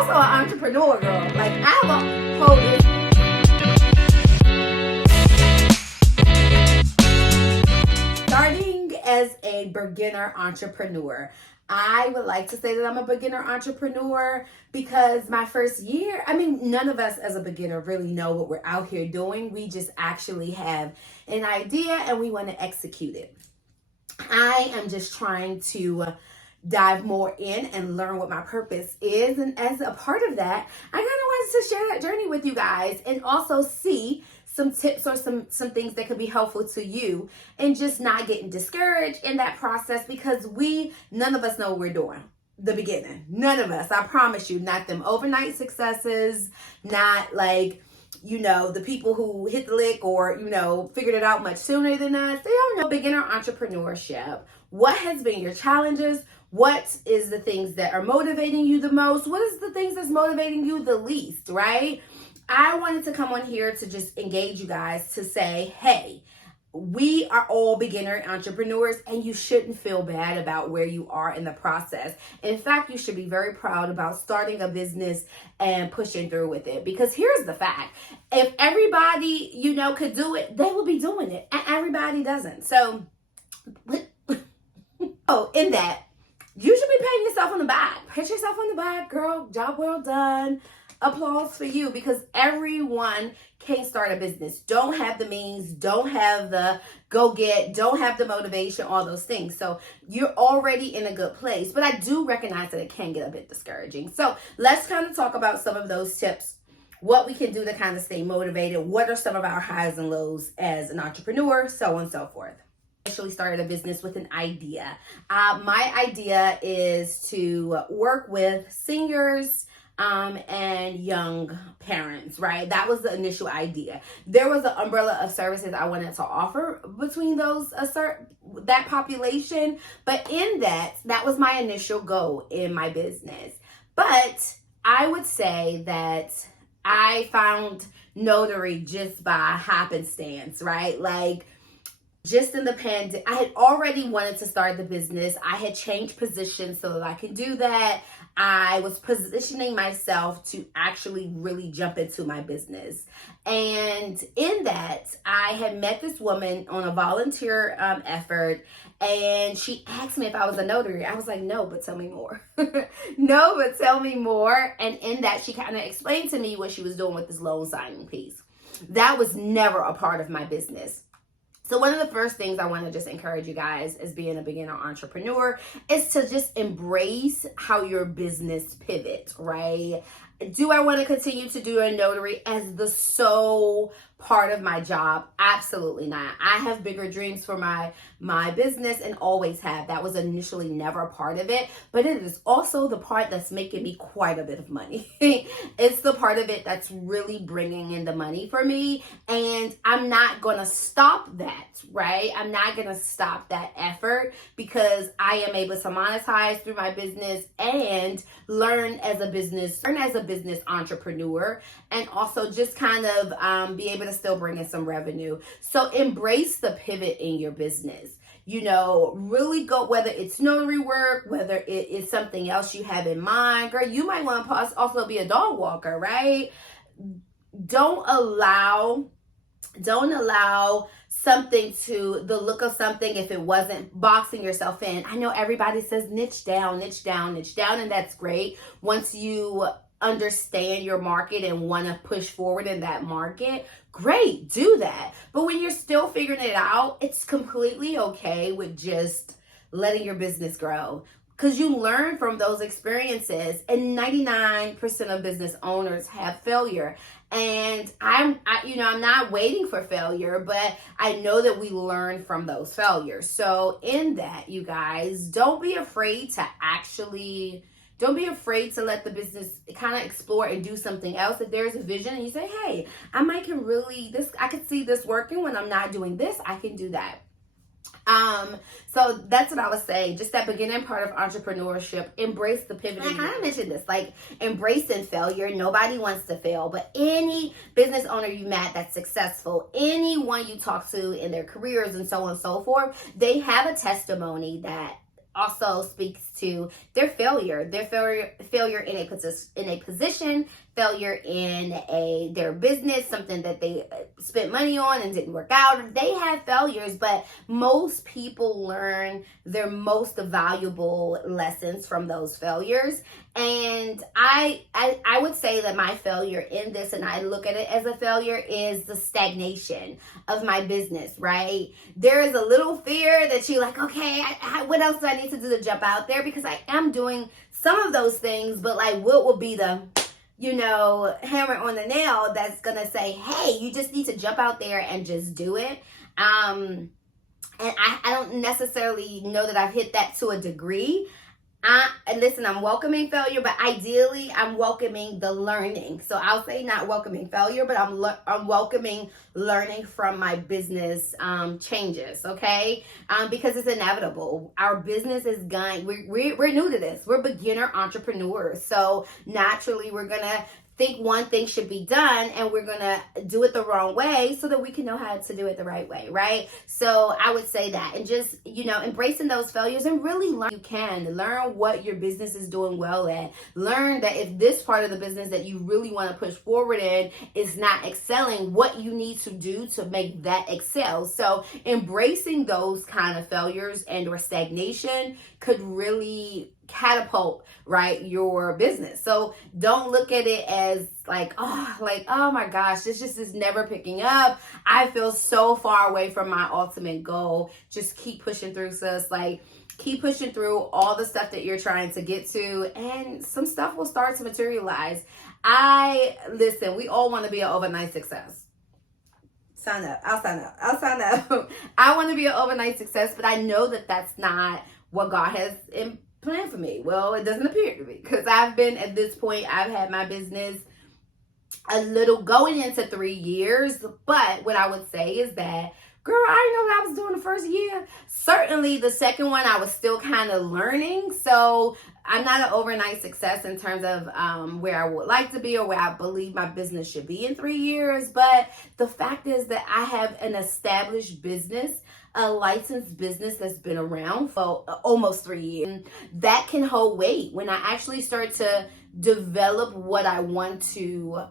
also an entrepreneur, girl. Like, I have a whole starting as a beginner entrepreneur. I would like to say that I'm a beginner entrepreneur because my first year, I mean, none of us as a beginner really know what we're out here doing. We just actually have an idea and we want to execute it. I am just trying to dive more in and learn what my purpose is. And as a part of that, I kind of wanted to share that journey with you guys and also see some tips or some things that could be helpful to you and just not getting discouraged in that process, because none of us know what we're doing. The beginning, none of us, I promise you, not them overnight successes, not like, the people who hit the lick or, figured it out much sooner than us. They don't know beginner entrepreneurship. What has been your challenges? What is the things that are motivating you the most? What is the things that's motivating you the least, right? I wanted to come on here to just engage you guys to say, hey, we are all beginner entrepreneurs and you shouldn't feel bad about where you are in the process. In fact, you should be very proud about starting a business and pushing through with it, because here's the fact. If everybody, could do it, they will be doing it, and everybody doesn't. So, in that, you should be patting yourself on the back. Pat yourself on the back, girl. Job well done. Applause for you, because everyone can start a business. Don't have the means, don't have the go-get, don't have the motivation, all those things. So you're already in a good place. But I do recognize that it can get a bit discouraging. So let's kind of talk about some of those tips, what we can do to kind of stay motivated. What are some of our highs and lows as an entrepreneur, so on and so forth. Actually started a business with an idea. My idea is to work with seniors and young parents, right? That was the initial idea. There was an umbrella of services I wanted to offer between that population, but in that was my initial goal in my business. But I would say that I found notary just by happenstance, right? Like, just in the pandemic, I had already wanted to start the business. I had changed positions so that I could do that. I was positioning myself to actually really jump into my business. And in that, I had met this woman on a volunteer effort, and she asked me if I was a notary. I was like, no, but tell me more. No, but tell me more. And in that, she kind of explained to me what she was doing with this loan signing piece. That was never a part of my business. So one of the first things I want to just encourage you guys as being a beginner entrepreneur is to just embrace how your business pivots, right? Do I want to continue to do a notary as the sole part of my job? Absolutely not. I have bigger dreams for my business and always have. That was initially never a part of it, but it is also the part that's making me quite a bit of money. It's the part of it that's really bringing in the money for me, and I'm not going to stop that, right? I'm not going to stop that effort, because I am able to monetize through my business and learn as a business entrepreneur, and also just kind of be able to still bring in some revenue. So embrace the pivot in your business. Really go, whether it's notary work, whether it is something else you have in mind. Girl, you might want to also be a dog walker, right? Don't allow something to the look of something, if it wasn't boxing yourself in. I know everybody says niche down, and that's great. Once you understand your market and want to push forward in that market, great, do that. But when you're still figuring it out, it's completely okay with just letting your business grow, because you learn from those experiences. And 99% of business owners have failure. And I'm not waiting for failure, but I know that we learn from those failures. So in that, you guys, don't be afraid to let the business kind of explore and do something else. If there's a vision and you say, hey, I could see this working when I'm not doing this, I can do that. So that's what I would say. Just that beginning part of entrepreneurship, embrace the pivot. I kind of mentioned this, like embracing failure. Nobody wants to fail, but any business owner you met that's successful, anyone you talk to in their careers and so on and so forth, they have a testimony that also speaks to their failure in a position, failure in their business, something that they spent money on and didn't work out. They have failures, but most people learn their most valuable lessons from those failures. And I would say that my failure in this, and I look at it as a failure, is the stagnation of my business, right? There is a little fear that you're like, okay, what else do I need to do to jump out there? Because I am doing some of those things, but like, what will be the, hammer on the nail that's gonna say, hey, you just need to jump out there and just do it. And I don't necessarily know that I've hit that to a degree. Listen, I'm welcoming failure, but ideally I'm welcoming the learning. So I'll say not welcoming failure, but I'm welcoming learning from my business changes, okay? Because it's inevitable. Our business is going, we're new to this. We're beginner entrepreneurs. So naturally we're gonna think one thing should be done and we're gonna do it the wrong way so that we can know how to do it the right way, right? So I would say that, and just, embracing those failures and really learn. You can learn what your business is doing well at. Learn that if this part of the business that you really want to push forward in is not excelling, what you need to do to make that excel. So embracing those kind of failures and or stagnation could really catapult, right, your business. So don't look at it as like, oh my gosh, this just is never picking up. I feel so far away from my ultimate goal. Just keep pushing through, sis. Like, keep pushing through all the stuff that you're trying to get to, and some stuff will start to materialize. Listen, we all want to be an overnight success. Sign up. I'll sign up. I want to be an overnight success, but I know that that's not what God has planned for me. Well, it doesn't appear to be, because I've been at this point, I've had my business a little going into 3 years. But what I would say is that, girl, I didn't know what I was doing the first year. Certainly the second one, I was still kind of learning. So I'm not an overnight success in terms of where I would like to be or where I believe my business should be in 3 years. But the fact is that I have an established business, a licensed business that's been around for almost 3 years. That can hold weight when I actually start to develop what I want to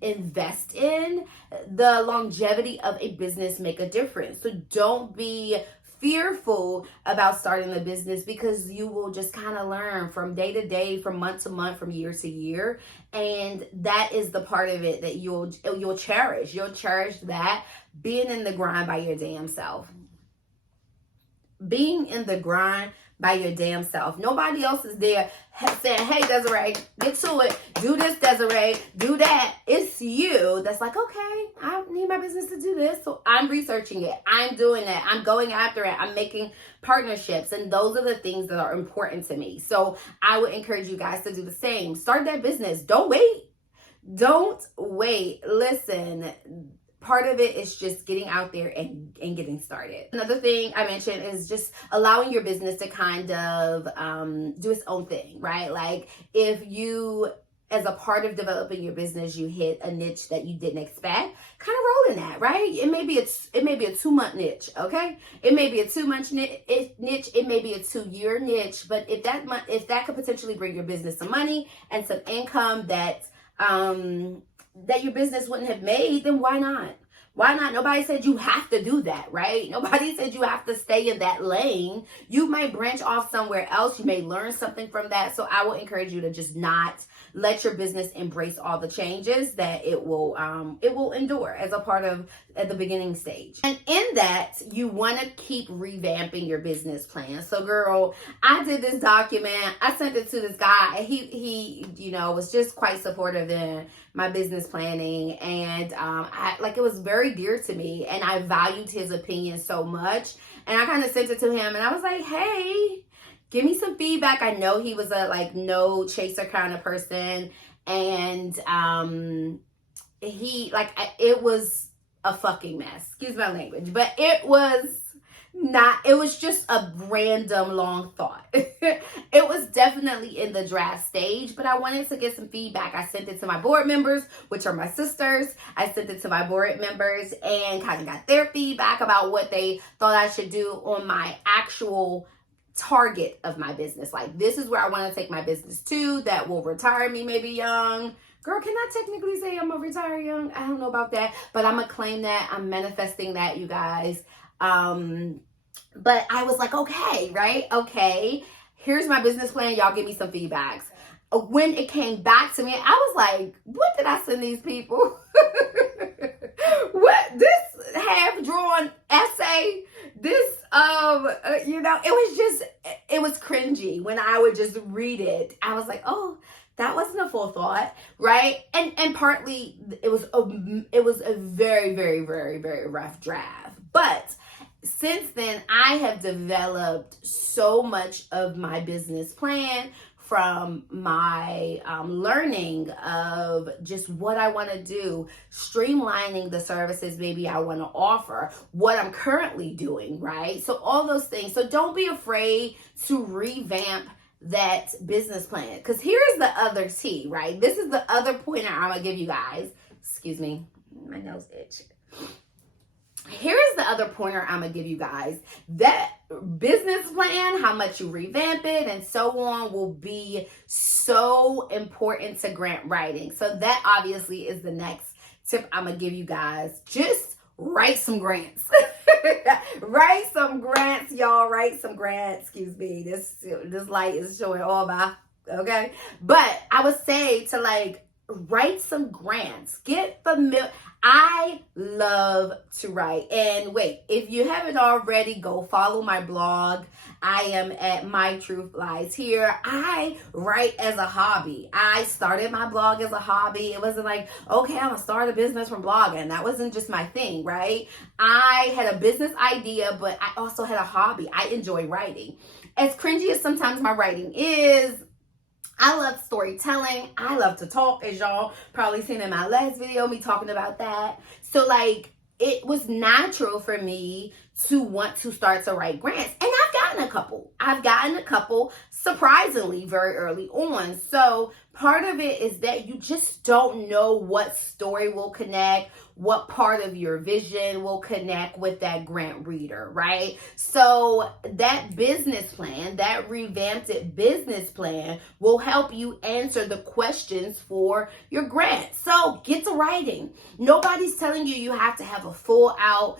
invest in. The longevity of a business make a difference. So don't be fearful about starting a business, because you will just kind of learn from day to day, from month to month, from year to year. And that is the part of it that you'll cherish. You'll cherish that, being in the grind by your damn self. Being in the grind by your damn self. Nobody else is there saying, hey, Desiree, get to it. Do this, Desiree. Do that. It's you that's like, okay, I need my business to do this. So I'm researching it. I'm doing it. I'm going after it. I'm making partnerships. And those are the things that are important to me. So I would encourage you guys to do the same. Start that business. Don't wait. Don't wait. Listen, part of it is just getting out there and getting started. Another thing I mentioned is just allowing your business to kind of do its own thing, right? Like, if you, as a part of developing your business, you hit a niche that you didn't expect, kind of roll in that, right? It may be a 2-month niche, okay? It may be a 2-month niche. It may be a 2-year niche. But if that could potentially bring your business some money and some income that your business wouldn't have made, then why not? Why not? Nobody said you have to do that, right? Nobody said you have to stay in that lane. You might branch off somewhere else. You may learn something from that. So I will encourage you to just not let your business embrace all the changes that it will endure as a part of at the beginning stage. And in that, you want to keep revamping your business plan. So girl, I did this document. I sent it to this guy. He was just quite supportive in my business planning, and it was very dear to me, and I valued his opinion so much. And I kind of sent it to him, and I was like, hey, give me some feedback. I know he was a no chaser kind of person, and it was a fucking mess. Excuse my language, but it was just a random long thought. It was definitely in the draft stage, but I wanted to get some feedback. I sent it to my board members, which are my sisters. I sent it to my board members and kind of got their feedback about what they thought I should do on my actual target of my business. Like, this is where I want to take my business to that will retire me maybe young. Girl, can I technically say I'm gonna retire young? I don't know about that, but I'm gonna claim that. I'm manifesting that, you guys. But I was like, okay, right? Okay, here's my business plan. Y'all give me some feedbacks. When it came back to me, I was like, what did I send these people? What, this half-drawn essay, this, it was cringy when I would just read it. I was like, oh, that wasn't a full thought, right? And partly it was a very, very, very, very rough draft. But since then, I have developed so much of my business plan from my learning of just what I want to do, streamlining the services maybe I want to offer, what I'm currently doing, right? So all those things. So don't be afraid to revamp that business plan, because here's the other T, right? This is the other pointer I'm gonna give you guys. Excuse me, my nose itch. Here's the other pointer I'm gonna give you guys. That business plan, how much you revamp it and so on, will be so important to grant writing. So that obviously is the next tip I'm gonna give you guys. Just write some grants. Write some grants, y'all. Write some grants. Excuse me. This light is showing all my, okay? But I would say to like write some grants. Get familiar. I love to write. And wait, if you haven't already, go follow my blog. I am at My Truth Lies Here. I write as a hobby. I started my blog as a hobby. It wasn't like, okay, I'm gonna start a business from blogging. That wasn't just my thing, right? I had a business idea, but I also had a hobby. I enjoy writing. As cringy as sometimes my writing is, I love storytelling. I love to talk, as y'all probably seen in my last video, me talking about that. So like, it was natural for me to want to start to write grants. And I've gotten a couple surprisingly very early on. So part of it is that you just don't know what story will connect, what part of your vision will connect with that grant reader, right? So that business plan, that revamped business plan will help you answer the questions for your grant. So get to writing. Nobody's telling you have to have a full out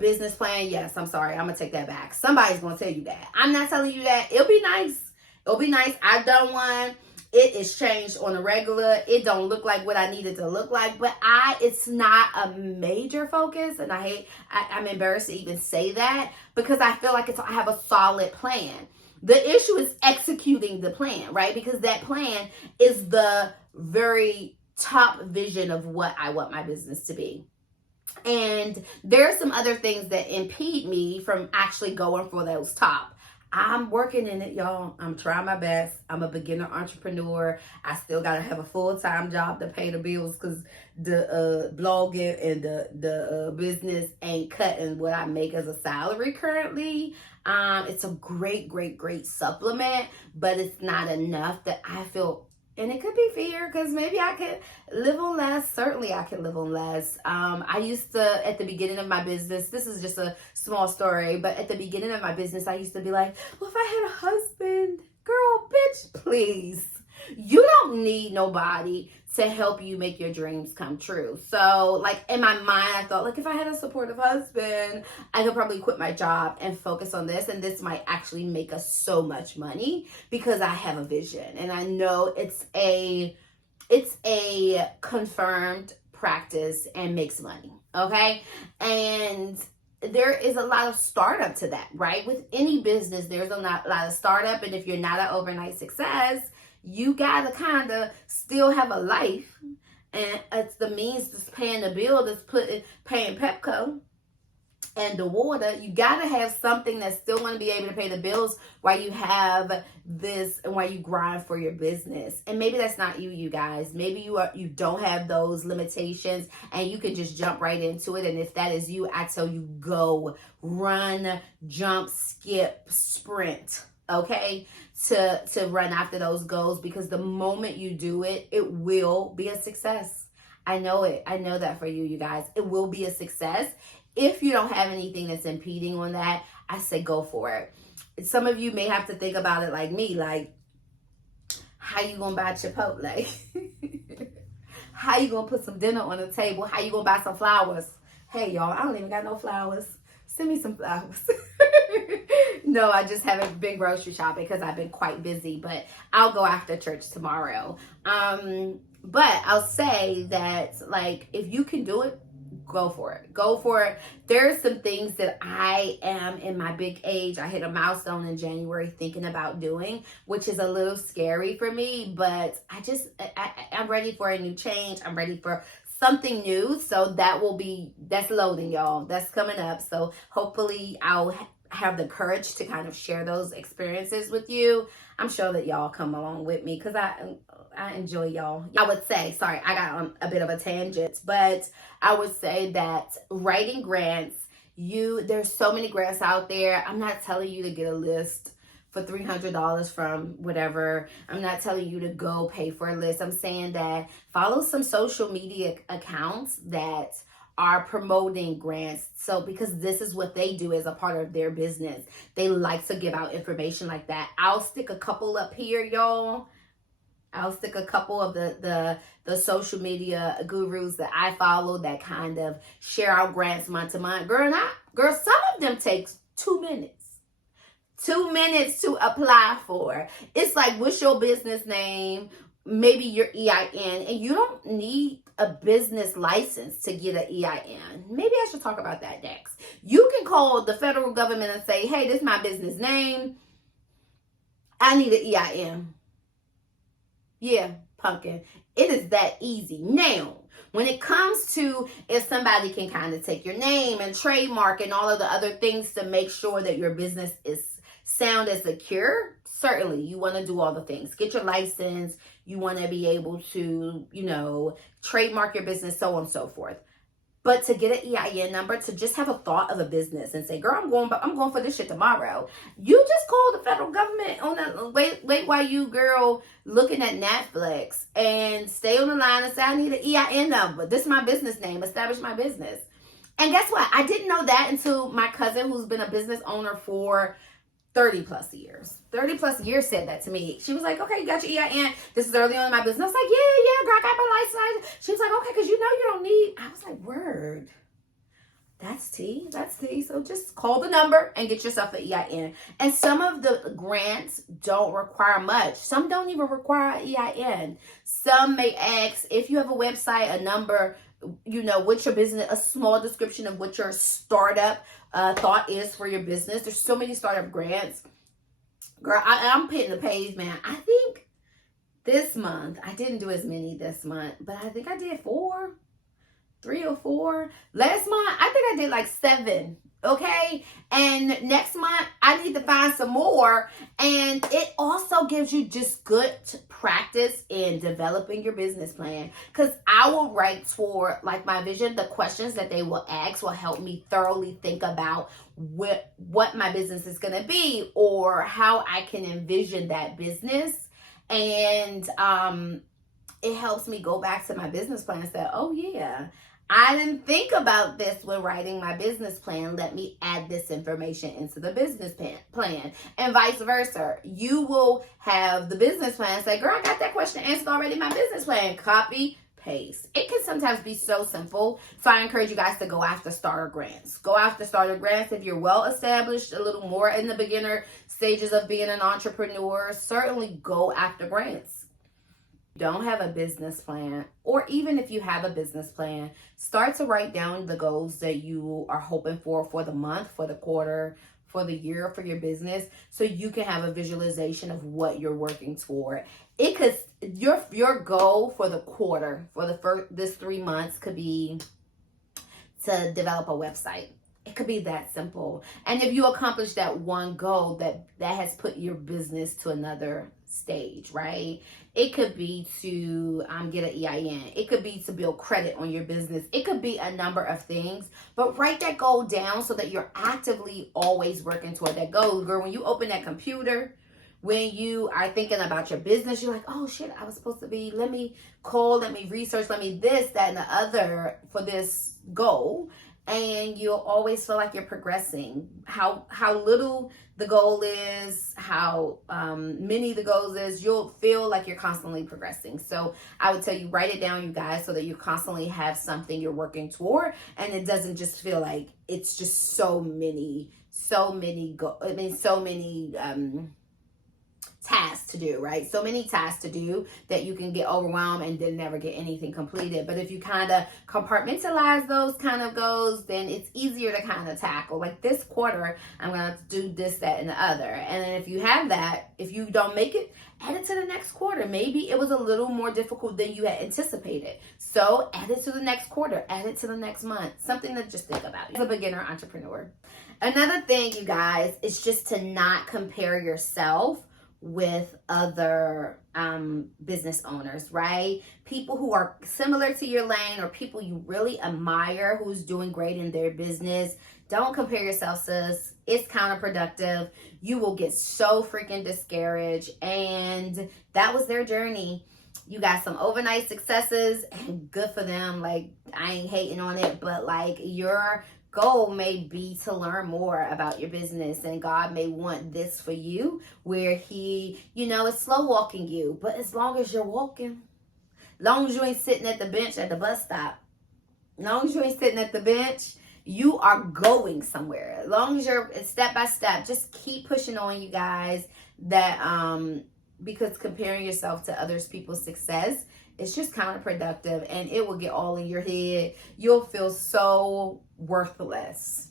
business plan. Yes, I'm sorry. I'm going to take that back. Somebody's going to tell you that. I'm not telling you that. It'll be nice. It'll be nice. I've done one. It is changed on a regular. It don't look like what I need it to look like, but it's not a major focus. And I'm embarrassed to even say that because I feel like I have a solid plan. The issue is executing the plan, right? Because that plan is the very top vision of what I want my business to be. And there are some other things that impede me from actually going for those top. I'm working in it, y'all. I'm trying my best. I'm a beginner entrepreneur. I still got to have a full-time job to pay the bills because the blogging and the business ain't cutting what I make as a salary currently. It's a great, great, great supplement, but it's not enough that I feel. And it could be fear because maybe I could live on less. Certainly I can live on less. I used to, at the beginning of my business, this is just a small story, but at the beginning of my business, I used to be like, well, if I had a husband, girl, bitch, please. You don't need nobody to help you make your dreams come true. So like in my mind, I thought like if I had a supportive husband, I could probably quit my job and focus on this. And this might actually make us so much money because I have a vision. And I know it's a confirmed practice and makes money. Okay. And there is a lot of startup to that, right? With any business, there's a lot of startup. And if you're not an overnight success, you gotta kind of still have a life, and it's the means that's paying the bill, that's paying Pepco and the water. You gotta have something that's still gonna be able to pay the bills while you have this and while you grind for your business. And maybe that's not you guys. Maybe you don't have those limitations and you can just jump right into it. And if that is you, I tell you, go, run, jump, skip, sprint. Okay, to run after those goals, because the moment you do it, it will be a success. I know it. I know that for you guys. It will be a success. If you don't have anything that's impeding on that, I say go for it. Some of you may have to think about it like me, like, how you gonna buy Chipotle? How you gonna put some dinner on the table? How you gonna buy some flowers? Hey y'all, I don't even got no flowers. Send me some flowers. No, I just haven't been grocery shopping because I've been quite busy, but I'll go after church tomorrow. But I'll say that, like, if you can do it, go for it. Go for it. There's some things that I am in my big age. I hit a milestone in January thinking about doing, which is a little scary for me, but I'm ready for a new change. I'm ready for something new. So that's loading, y'all. That's coming up. So hopefully I'll have the courage to kind of share those experiences with you. I'm sure that y'all come along with me because I enjoy y'all. I would say, sorry, I got on a bit of a tangent, but I would say that writing grants, there's so many grants out there. I'm not telling you to get a list for $300 from whatever. I'm not telling you to go pay for a list. I'm saying that follow some social media accounts that are promoting grants. So because this is what they do as a part of their business. They like to give out information like that. I'll stick a couple up here, y'all. I'll stick a couple of the social media gurus that I follow that kind of share out grants month to month. Girl, some of them takes 2 minutes. 2 minutes to apply for. It's like, what's your business name? Maybe your EIN, and you don't need a business license to get an EIN. Maybe I should talk about that next. You can call the federal government and say, hey, this is my business name. I need an EIN. Yeah, pumpkin. It is that easy. Now, when it comes to if somebody can kind of take your name and trademark and all of the other things to make sure that your business is sound and secure, certainly you want to do all the things. Get your license. You want to be able to, trademark your business, so on and so forth. But to get an EIN number, to just have a thought of a business and say, girl, I'm going for this shit tomorrow. You just call the federal government on that. Wait while you, girl, looking at Netflix, and stay on the line and say, I need an EIN number. This is my business name. Establish my business. And guess what? I didn't know that until my cousin, who's been a business owner for 30 plus years said that to me. She was like, okay, you got your EIN. This is early on in my business. I was like, yeah, girl, I got my license. She was like, okay, because you don't need. I was like, word. That's tea. So just call the number and get yourself an EIN. And some of the grants don't require much. Some don't even require an EIN. Some may ask if you have a website, a number, what's your business, a small description of what your startup thought is for your business. There's so many startup grants. Girl, I'm hitting the page, man. I think this month, I didn't do as many this month, but I think I did 3 or 4. Last month, I think I did like 7. Okay. And next month, I need to find some more. And it also gives you just good practice in developing your business plan. Because I will write for like my vision. The questions that they will ask will help me thoroughly think about what my business is going to be, or how I can envision that business. And it helps me go back to my business plan and say, oh yeah, I didn't think about this when writing my business plan. Let me add this information into the business plan, and vice versa. You will have the business plan say, girl, I got that question answered already in my business plan. Copy, paste. It can sometimes be so simple. So I encourage you guys to go after starter grants. Go after starter grants. If you're well established, a little more in the beginner stages of being an entrepreneur, certainly go after grants. Don't have a business plan, or even if you have a business plan, start to write down the goals that you are hoping for the month, for the quarter, for the year, for your business, so you can have a visualization of what you're working toward. It could, your goal for the quarter, for this 3 months, could be to develop a website. It could be that simple. And if you accomplish that one goal, that has put your business to another stage, right? It could be to get an EIN. It could be to build credit on your business. It could be a number of things, but write that goal down so that you're actively always working toward that goal. Girl, when you open that computer, when you are thinking about your business, you're like, oh shit, I was supposed to be, let me call, let me research, let me this, that, and the other for this goal. and you'll always feel like you're progressing. How little the goal is, how many the goals is, you'll feel like you're constantly progressing. So I would tell you, write it down, you guys, so that you constantly have something you're working toward, and it doesn't just feel like it's just so many tasks to do, right? So many tasks to do that you can get overwhelmed and then never get anything completed. But if you kind of compartmentalize those kind of goals, then it's easier to kind of tackle. Like this quarter, I'm going to do this, that, and the other. And then if you have that, if you don't make it, add it to the next quarter. Maybe it was a little more difficult than you had anticipated. So add it to the next quarter, add it to the next month. Something to just think about as a beginner entrepreneur. Another thing, you guys, is just to not compare yourself with other business owners, right? People who are similar to your lane, or people you really admire who's doing great in their business. Don't compare yourself, sis. It's counterproductive. You will get so freaking discouraged, and that was their journey. You got some overnight successes, and good for them. Like, I ain't hating on it, but like, your goal may be to learn more about your business, and God may want this for you, where he, is slow walking you. But as long as you're walking, long as you ain't sitting at the bench at the bus stop, long as you ain't sitting at the bench, you are going somewhere. As long as you're step by step, just keep pushing on, you guys. That because comparing yourself to others people's success, it's just counterproductive, and it will get all in your head. You'll feel so worthless.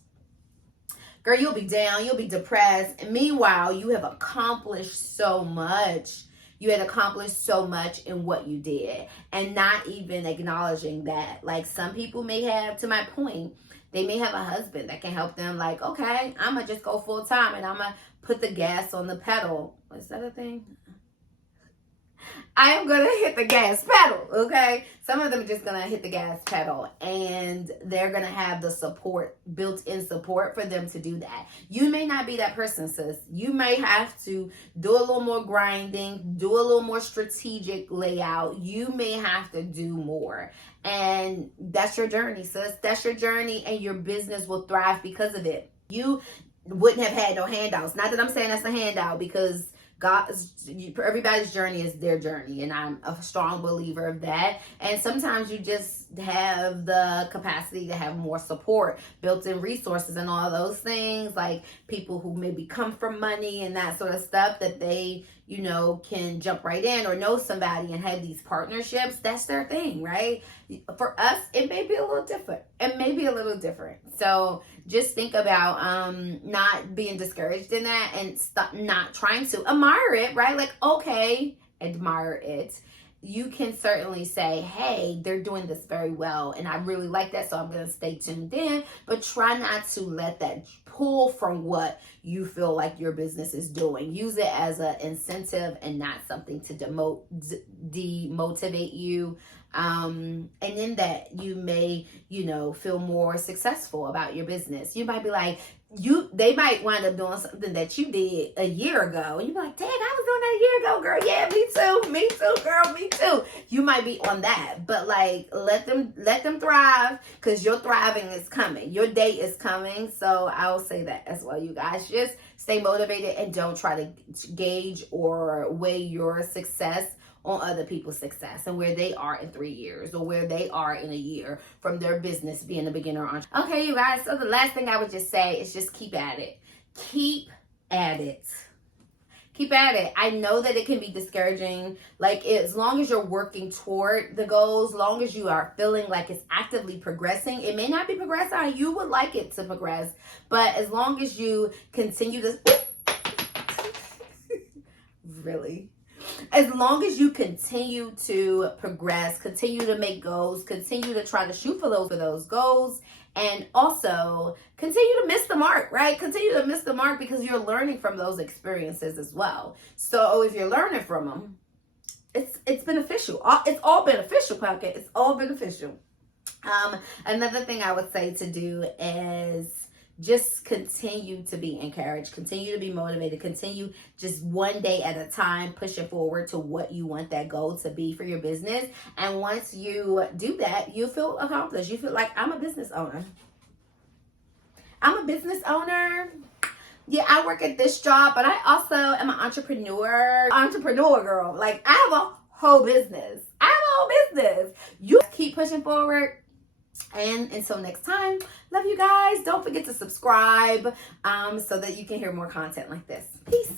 Girl, you'll be down, you'll be depressed. And meanwhile, you have accomplished so much. You had accomplished so much in what you did, and not even acknowledging that. Like, some people may have, to my point, they may have a husband that can help them. Like, okay, I'm going to just go full time, and I'm going to put the gas on the pedal. Is that a thing? I am going to hit the gas pedal, okay? Some of them are just going to hit the gas pedal, and they're going to have the support, built-in support for them to do that. You may not be that person, sis. You may have to do a little more grinding, do a little more strategic layout. You may have to do more. And that's your journey, sis. That's your journey, and your business will thrive because of it. You wouldn't have had no handouts. Not that I'm saying that's a handout, because everybody's journey is their journey, and I'm a strong believer of that. And sometimes you just have the capacity to have more support, built-in resources, and all those things, like people who maybe come from money and that sort of stuff, that they can jump right in, or know somebody and have these partnerships. That's their thing, right? For us, it may be a little different. So just think about not being discouraged in that, and stop not trying to admire it, right? Like, okay, admire it. You can certainly say, hey, they're doing this very well, and I really like that, so I'm going to stay tuned in. But try not to let that pull from what you feel like your business is doing. Use it as an incentive and not something to demotivate you. And in that, you may, feel more successful about your business. You might be like, they might wind up doing something that you did a year ago, and you be like, dang, I was doing that a year ago, girl. Yeah, me too, girl, me too. You might be on that, but like, let them thrive, because your thriving is coming. Your day is coming. So I will say that as well, you guys. Just stay motivated, and don't try to gauge or weigh your success on other people's success and where they are in 3 years, or where they are in a year from their business being a beginner entrepreneur. Okay, you guys, so the last thing I would just say is just keep at it. Keep at it. Keep at it. I know that it can be discouraging. Like, as long as you're working toward the goals, as long as you are feeling like it's actively progressing, it may not be progressing how you would like it to progress, but as long as you continue to really, as long as you continue to progress, continue to make goals, continue to try to shoot for those goals, and also continue to miss the mark, right? Continue to miss the mark, because you're learning from those experiences as well. So if you're learning from them, it's beneficial. It's all beneficial, Pocket. It's all beneficial. Another thing I would say to do is just continue to be encouraged, continue to be motivated, continue just one day at a time, pushing forward to what you want that goal to be for your business. And once you do that, you feel accomplished. You feel like, I'm a business owner. I'm a business owner. Yeah, I work at this job, but I also am an entrepreneur girl. Like, I have a whole business. You keep pushing forward. And until next time, love you guys. Don't forget to subscribe so that you can hear more content like this. Peace.